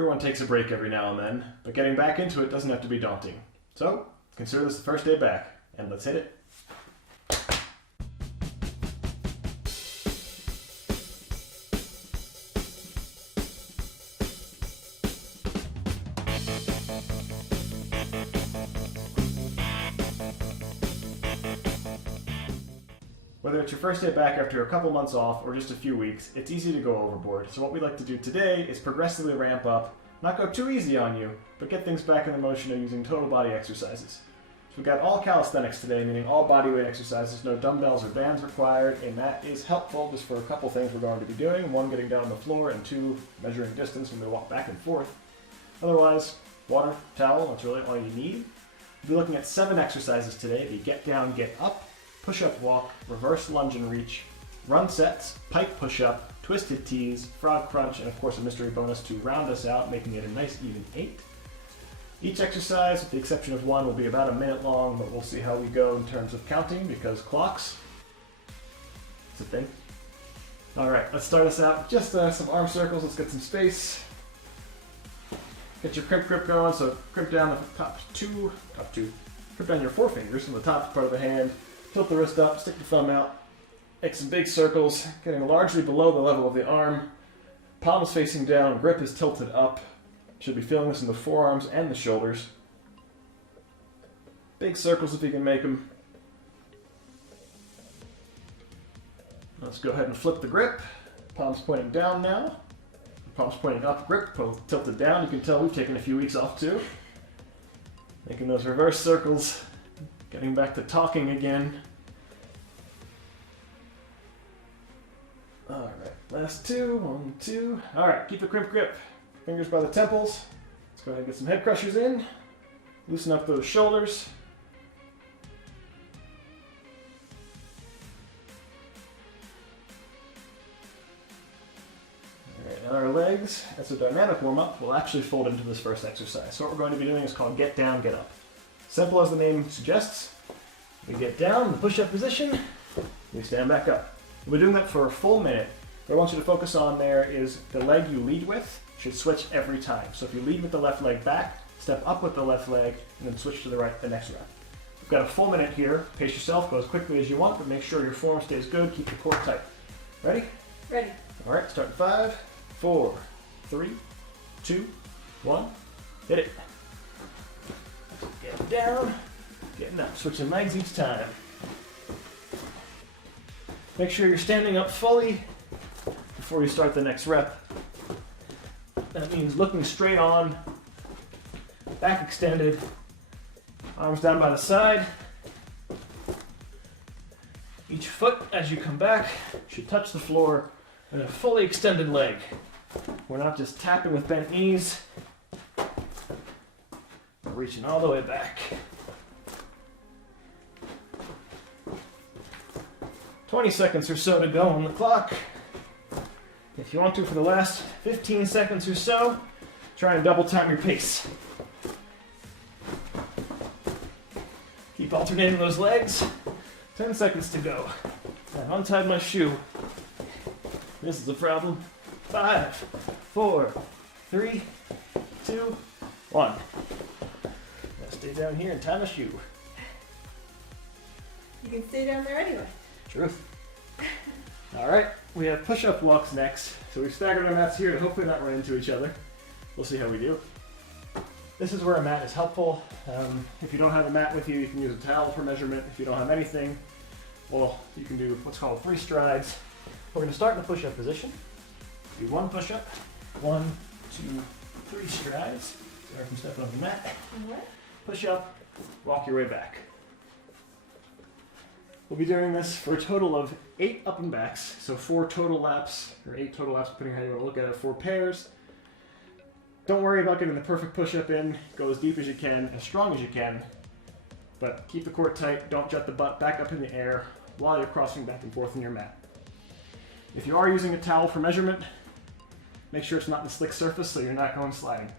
Everyone takes a break every now and then, but getting back into it doesn't have to be daunting. So, consider this the first day back, and let's hit it. Whether it's your first day back after a couple months off or just a few weeks, it's easy to go overboard. So what we'd like to do today is progressively ramp up, not go too easy on you, but get things back in the motion of using total body exercises. So we've got all calisthenics today, meaning all bodyweight exercises, no dumbbells or bands required, and that is helpful just for a couple things we're going to be doing. One, getting down on the floor, and two, measuring distance when we walk back and forth. Otherwise, water, towel, that's really all you need. We'll be looking at 7 exercises today. The get down, get up, push-up walk, reverse lunge and reach, run sets, pike push-up, twisted tees, frog crunch, and of course a mystery bonus to round us out, making it a nice even 8. Each exercise, with the exception of one, will be about a minute long, but we'll see how we go in terms of counting because clocks, it's a thing. Alright, let's start us out with just some arm circles. Let's get some space. Get your crimp grip going, so crimp down the top two, crimp down your forefingers from the top part of the hand. Tilt the wrist up, stick the thumb out, make some big circles, getting largely below the level of the arm. Palms facing down, grip is tilted up. Should be feeling this in the forearms and the shoulders. Big circles if you can make them. Let's go ahead and flip the grip. Palms pointing down now. Palms pointing up, grip tilted down. You can tell we've taken a few weeks off too. Making those reverse circles. Getting back to talking again. All right, last 2, 1, 2. All right, keep the crimp grip. Fingers by the temples. Let's go ahead and get some head crushers in. Loosen up those shoulders. All right, now our legs, as a dynamic warm-up, will actually fold into this first exercise. So what we're going to be doing is called get down, get up. Simple as the name suggests. We get down in the push-up position, we stand back up. We're doing that for a full minute. What I want you to focus on there is the leg you lead with should switch every time. So if you lead with the left leg back, step up with the left leg, and then switch to the right the next rep. We've got a full minute here. Pace yourself, go as quickly as you want, but make sure your form stays good, keep your core tight. Ready? Ready. All right, start in 5, 4, 3, 2, 1, hit it. Getting down, getting up, switching legs each time. Make sure you're standing up fully before you start the next rep. That means looking straight on, back extended, arms down by the side. Each foot as you come back should touch the floor and a fully extended leg. We're not just tapping with bent knees. Reaching all the way back. 20 seconds or so to go on the clock. If you want to, for the last 15 seconds or so, try and double time your pace. Keep alternating those legs. 10 seconds to go. I've untied my shoe. This is a problem. 5, 4, 3, 2, 1. Stay down here and tie my shoe. You can stay down there anyway. Truth. All right, we have push-up walks next. So we've staggered our mats here to hopefully not run into each other. We'll see how we do. This is where a mat is helpful. If you don't have a mat with you, you can use a towel for measurement. If you don't have anything, well, you can do what's called 3 strides. We're going to start in the push-up position. Do 1 push-up, 1, 2, 3 strides. Sorry from stepping on the mat. Push up, walk your way back. We'll be doing this for a total of 8 up and backs, so 4 total laps, or 8 total laps, depending on how you want to look at it, 4 pairs. Don't worry about getting the perfect push-up in. Go as deep as you can, as strong as you can, but keep the core tight. Don't jet the butt back up in the air while you're crossing back and forth on your mat. If you are using a towel for measurement, make sure it's not in a slick surface so you're not going sliding.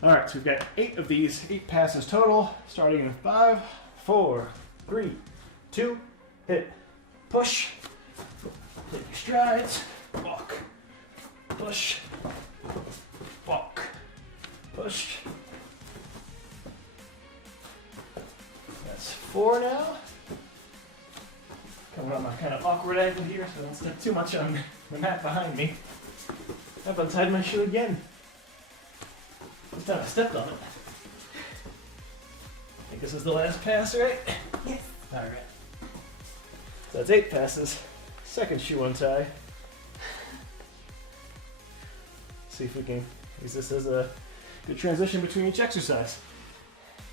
All right, so we've got 8 of these, 8 passes total, starting in 5, 4, 3, 2, hit, push, take your strides, walk, push, walk, pushed. That's 4 now. Coming on my kind of awkward angle here so I don't step too much on the mat behind me. I've untied my shoe again. This time I stepped on it. I think this is the last pass, right? Yes. Alright. So that's 8 passes. Second shoe untie. See if we can use this as a good transition between each exercise.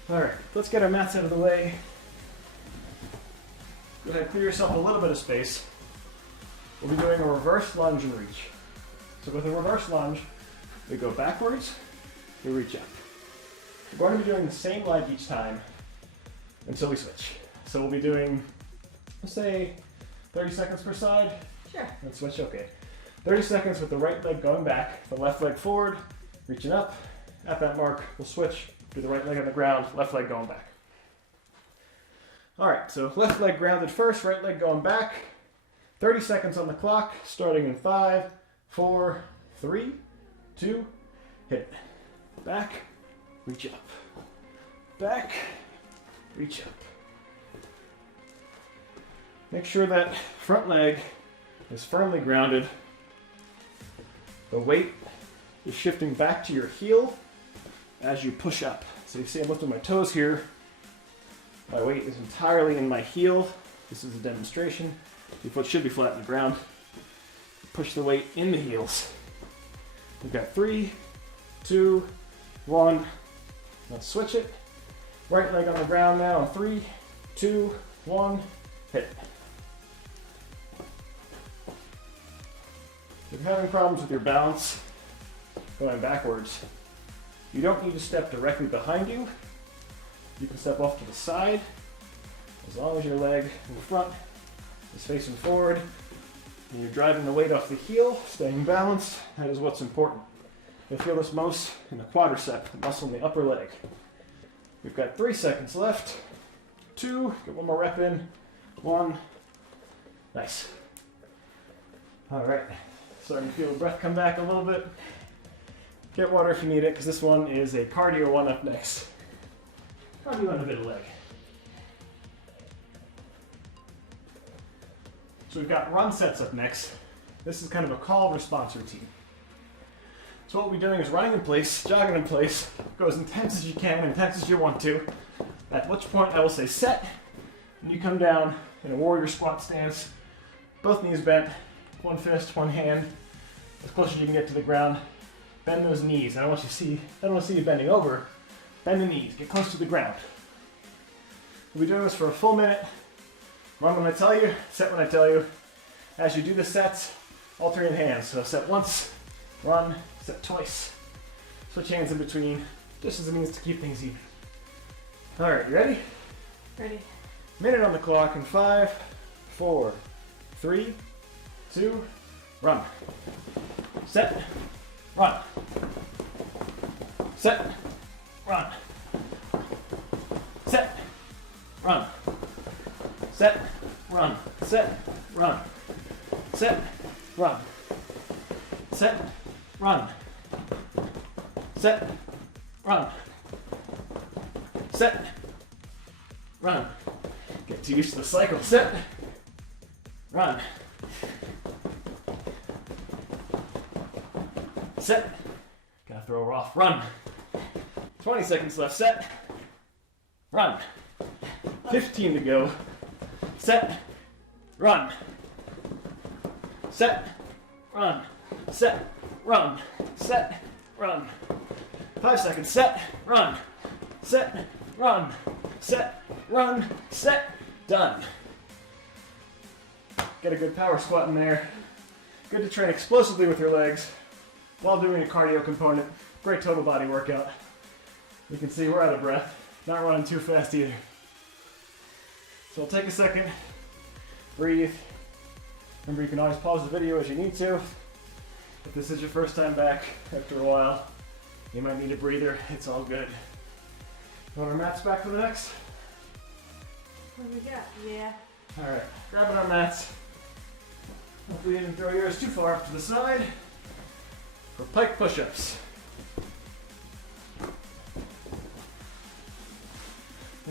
Alright, let's get our mats out of the way. Go ahead, clear yourself a little bit of space. We'll be doing a reverse lunge and reach. So with a reverse lunge, we go backwards, we reach up. We're going to be doing the same leg each time until we switch. So we'll be doing, let's say, 30 seconds per side. Sure. Let's switch, okay. 30 seconds with the right leg going back, the left leg forward, reaching up. At that mark, we'll switch, do the right leg on the ground, left leg going back. All right, so left leg grounded first, right leg going back. 30 seconds on the clock, starting in 5, 4, 3, 2, hit. Back, reach up. Back, reach up. Make sure that front leg is firmly grounded. The weight is shifting back to your heel as you push up. So you see I'm lifting my toes here. My weight is entirely in my heel. This is a demonstration. Your foot should be flat on the ground. Push the weight in the heels. We've got 3, 2, 1. Let's switch it. Right leg on the ground now in 3, 2, 1, hit. If you're having problems with your balance going backwards, you don't need to step directly behind you. You can step off to the side as long as your leg in front is facing forward and you're driving the weight off the heel, staying balanced. That is what's important. You'll feel this most in the quadricep, the muscle in the upper leg. We've got 3 seconds left. 2, get one more rep in. 1, nice. All right, starting to feel the breath come back a little bit. Get water if you need it, because this one is a cardio one up next. Cardio and a bit of leg. So we've got run sets up next. This is kind of a call response routine. So what we're doing is running in place, jogging in place, go as intense as you can, intense as you want to. At which point I will say set, and you come down in a warrior squat stance, both knees bent, one fist, one hand, as close as you can get to the ground. Bend those knees. I don't want to see you bending over. Bend the knees, get close to the ground. We'll be doing this for a full minute. Run when I tell you, set when I tell you. As you do the sets, alternate hands. So set once, run, set twice. Switch hands in between, just as a means to keep things even. All right, you ready? Ready. Minute on the clock in 5, 4, 3, 2, run. Set, run. Set, run. Set, run. Set, run. Set, run. Set, run. Set, run. Set, run. Set, run. Get too used to the cycle. Set, run. Set. Gotta throw her off. Run. 20 seconds left. Set. Run. 15 to go. Set. Run. Set. Run. Set. Run. Set. Run. 5 seconds. Set. Run. Set. Run. Set. Run. Set. Done. Get a good power squat in there. Good to train explosively with your legs while doing a cardio component. Great total body workout. You can see we're out of breath. Not running too fast either. So I'll take a second, breathe. Remember, you can always pause the video as you need to. If this is your first time back after a while, you might need a breather. It's all good. Want our mats back for the next? What do we got? Yeah. All right, grabbing our mats. Hopefully you didn't throw yours too far off to the side for Pike Push Ups.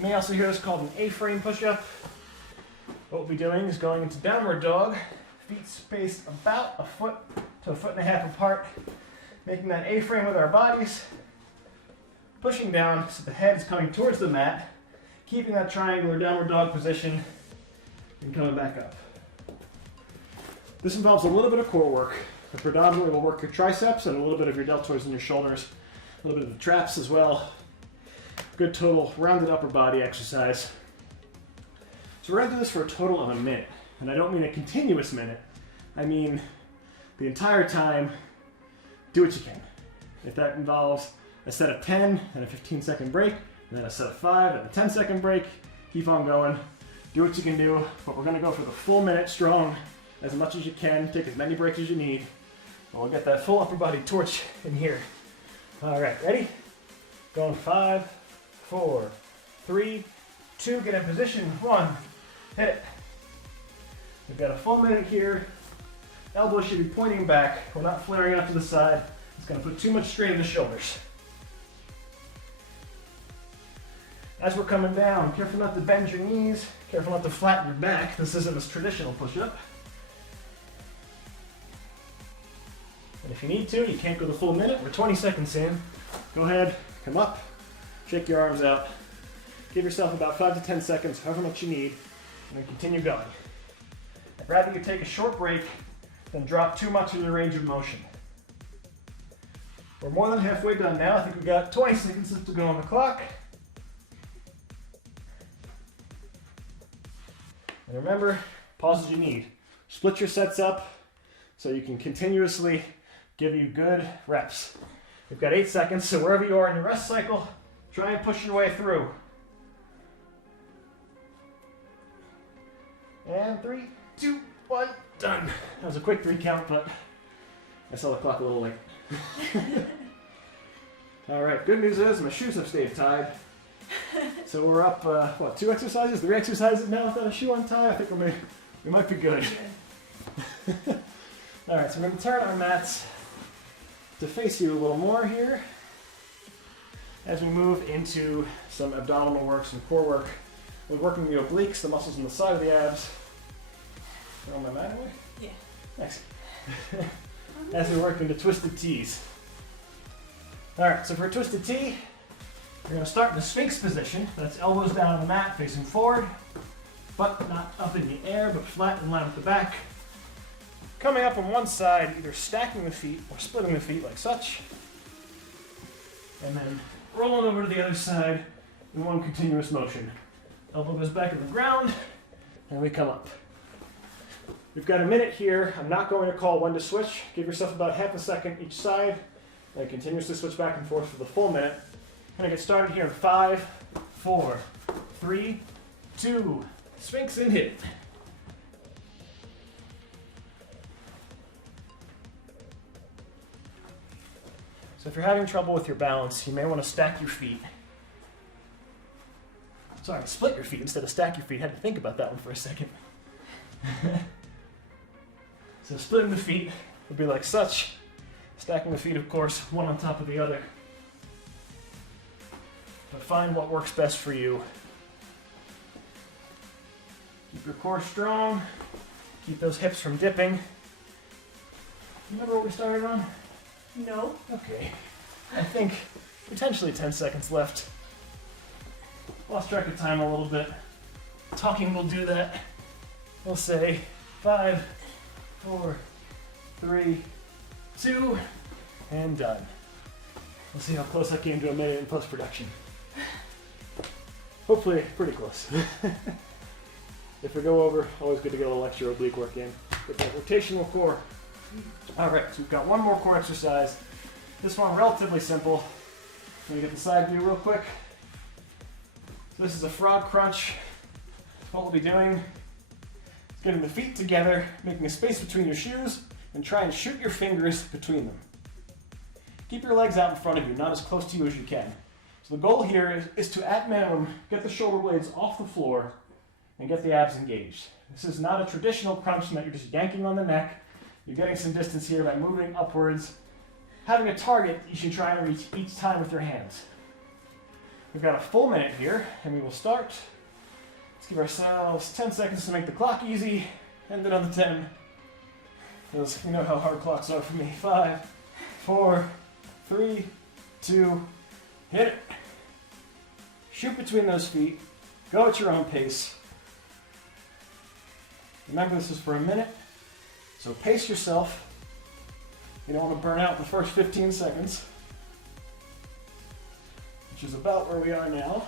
may also hear this called an A-frame push-up. What we'll be doing is going into downward dog, feet spaced about a foot to a foot and a half apart, making that A-frame with our bodies, pushing down so the head is coming towards the mat, keeping that triangular downward dog position, and coming back up. This involves a little bit of core work, but predominantly will work your triceps and a little bit of your deltoids and your shoulders, a little bit of the traps as well. Good total rounded upper body exercise. So we're going to do this for a total of a minute, and I don't mean a continuous minute. I mean the entire time. Do what you can. If that involves a set of 10 and a 15-second break, and then a set of 5 and a 10-second break, keep on going. Do what you can do, but we're going to go for the full minute strong, as much as you can. Take as many breaks as you need, and we'll get that full upper body torch in here. All right, ready? Going 5, 4, 3, 2, get in position, 1, hit it. We've got a full minute here. Elbows should be pointing back. We're not flaring out to the side. It's going to put too much strain in the shoulders. As we're coming down, careful not to bend your knees, careful not to flatten your back. This isn't a traditional push-up. And if you need to, you can't go the full minute, we're 20 seconds in. Go ahead, come up, shake your arms out. Give yourself about 5 to 10 seconds, however much you need, and then continue going. I'd rather you take a short break than drop too much in your range of motion. We're more than halfway done now. I think we've got 20 seconds left to go on the clock. And remember, pause as you need. Split your sets up so you can continuously give you good reps. We've got 8 seconds, so wherever you are in your rest cycle, try and push your way through. And 3, 2, 1, done. That was a quick 3 count, but I saw the clock a little late. All right, good news is my shoes have stayed tied. So we're up, 2 exercises, 3 exercises now without a shoe untied. I think we might be good. All right, so we're going to turn our mats to face you a little more here as we move into some abdominal work, some core work. We're working the obliques, the muscles on the side of the abs. Throw my mat away? Yeah. Thanks. As we work into twisted T's. All right, so for a twisted T, we're going to start in the Sphinx position. That's elbows down on the mat, facing forward, butt not up in the air, but flat in line with the back. Coming up on one side, either stacking the feet or splitting the feet like such. And then rolling over to the other side in one continuous motion. Elbow goes back in the ground, and we come up. We've got a minute here. I'm not going to call when to switch. Give yourself about half a second each side, and continuously switch back and forth for the full minute. I'm going to get started here in 5, 4, 3, 2, Sphinx and hit. So if you're having trouble with your balance, you may want to stack your feet. Sorry, split your feet instead of stack your feet. Had to think about that one for a second. So splitting the feet would be like such. Stacking the feet, of course, one on top of the other. But find what works best for you. Keep your core strong. Keep those hips from dipping. Remember what we started on? No. Okay. I think potentially 10 seconds left. Lost track of time a little bit. Talking will do that. We'll say 5, 4, 3, 2, and done. We'll see how close I came to a minute in post-production. Hopefully pretty close. If we go over, always good to get a little extra oblique work in. Get that rotational core. All right, so we've got one more core exercise. This one relatively simple. Let me get the side view real quick. So this is a frog crunch. What we'll be doing is getting the feet together, making a space between your shoes, and try and shoot your fingers between them. Keep your legs out in front of you, not as close to you as you can. So the goal here is to, at minimum, get the shoulder blades off the floor and get the abs engaged. This is not a traditional crunch in that you're just yanking on the neck. You're getting some distance here by moving upwards, having a target you should try and reach each time with your hands. We've got a full minute here, and we will start. Let's give ourselves 10 seconds to make the clock easy. End it on the 10. Because you know how hard clocks are for me. 5, 4, 3, 2, hit it. Shoot between those feet. Go at your own pace. Remember, this is for a minute, so pace yourself. You don't want to burn out the first 15 seconds, which is about where we are now,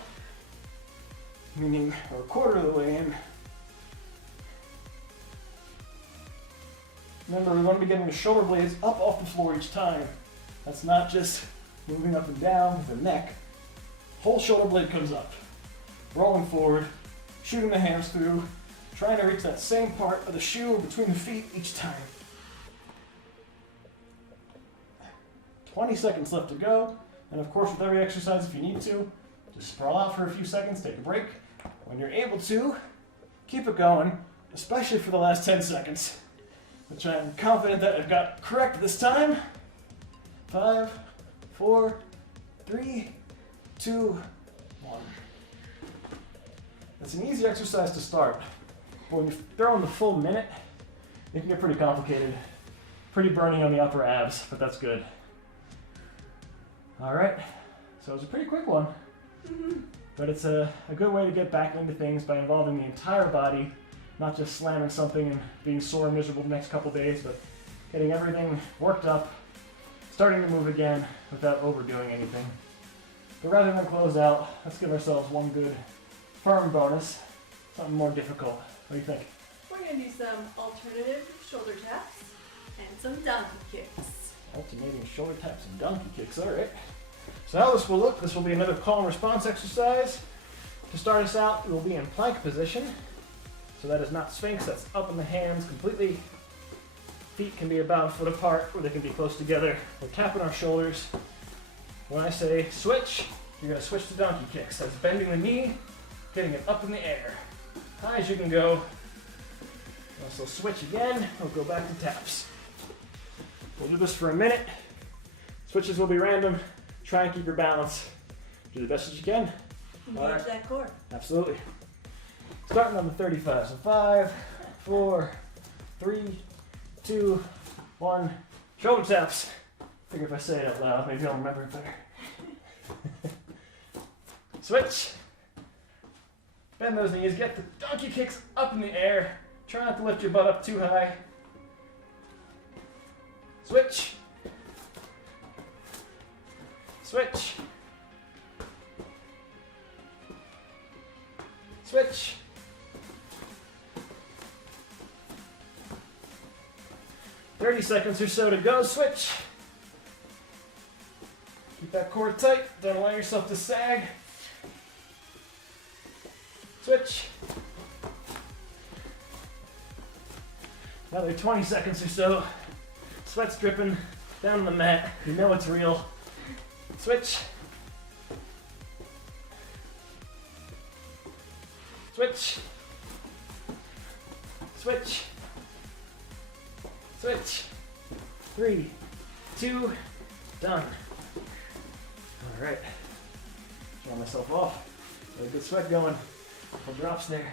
meaning we're a quarter of the way in. Remember, we want to be getting the shoulder blades up off the floor each time. That's not just moving up and down with the neck. Whole shoulder blade comes up. Rolling forward, shooting the hands through, trying to reach that same part of the shoe between the feet each time. 20 seconds left to go. And of course, with every exercise, if you need to, just sprawl out for a few seconds, take a break. When you're able to, keep it going, especially for the last 10 seconds, which I'm confident that I've got correct this time. 5, 4, 3, 2, 1. It's an easy exercise to start, but when you throw in the full minute, it can get pretty complicated. Pretty burning on the upper abs, but that's good. All right, so it was a pretty quick one, but it's a good way to get back into things by involving the entire body, not just slamming something and being sore and miserable the next couple days, but getting everything worked up, starting to move again without overdoing anything. But rather than close out, let's give ourselves one good firm bonus, something more difficult. What do you think? We're going to do some alternative shoulder taps and some donkey kicks. Alternating shoulder taps and donkey kicks, all right. So how this will look, this will be another call and response exercise. To start us out, we will be in plank position. So that is not Sphinx, that's up in the hands completely. Feet can be about a foot apart, or they can be close together. We're tapping our shoulders. When I say switch, you're going to switch to donkey kicks. That's bending the knee, getting it up in the air. High as you can go. Also switch again, we'll go back to taps. We'll do this for a minute. Switches will be random. Try and keep your balance. Do the best that you can. Engage that core. Absolutely. Starting on the 35. So 5, 4, 3, 2, 1. Shoulder taps. Figure if I say it out loud, maybe I'll remember it better. Switch. Bend those knees. Get the donkey kicks up in the air. Try not to lift your butt up too high. Switch. Switch. Switch. "30 seconds or so to go. Switch. Keep that core tight. Don't allow yourself to sag. Switch. Another 20 seconds or so. Sweat's dripping down the mat. You know it's real. Switch. Switch. Switch. Switch. 3, 2, done. All right. Draw myself off. Got a good sweat going. Couple drops there.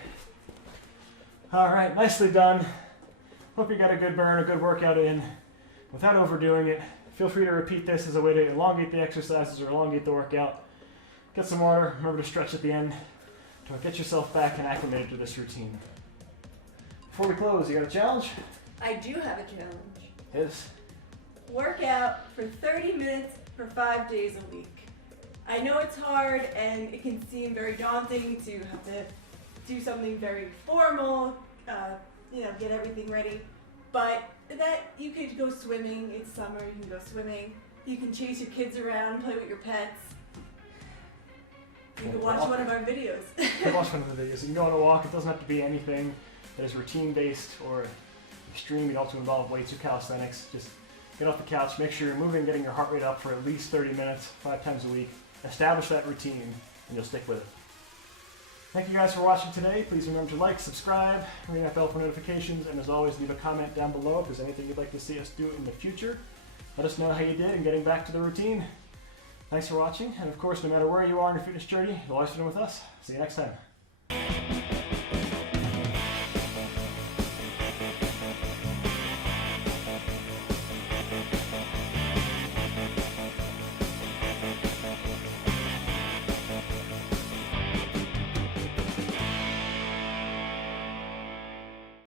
All right, nicely done. Hope you got a good burn, a good workout in. Without overdoing it, feel free to repeat this as a way to elongate the exercises or elongate the workout. Get some water, remember to stretch at the end to get yourself back and acclimated to this routine. Before we close, you got a challenge? I do have a challenge. Yes. Work out for 30 minutes for 5 days a week. I know it's hard and it can seem very daunting to have to do something very formal, get everything ready, but that you could go swimming. It's summer, you can go swimming. You can chase your kids around, play with your pets. You can watch one of our videos. You can watch one of the videos. You can go on a walk. It doesn't have to be anything that is routine-based or extreme. You also involve weights or calisthenics. Just get off the couch, make sure you're moving, getting your heart rate up for at least 30 minutes, 5 times a week. Establish that routine, and you'll stick with it. Thank you guys for watching today. Please remember to like, subscribe, ring that bell for notifications, and as always, leave a comment down below if there's anything you'd like to see us do in the future. Let us know how you did in getting back to the routine. Thanks for watching, and of course, no matter where you are in your fitness journey, you'll always fit in with us. See you next time.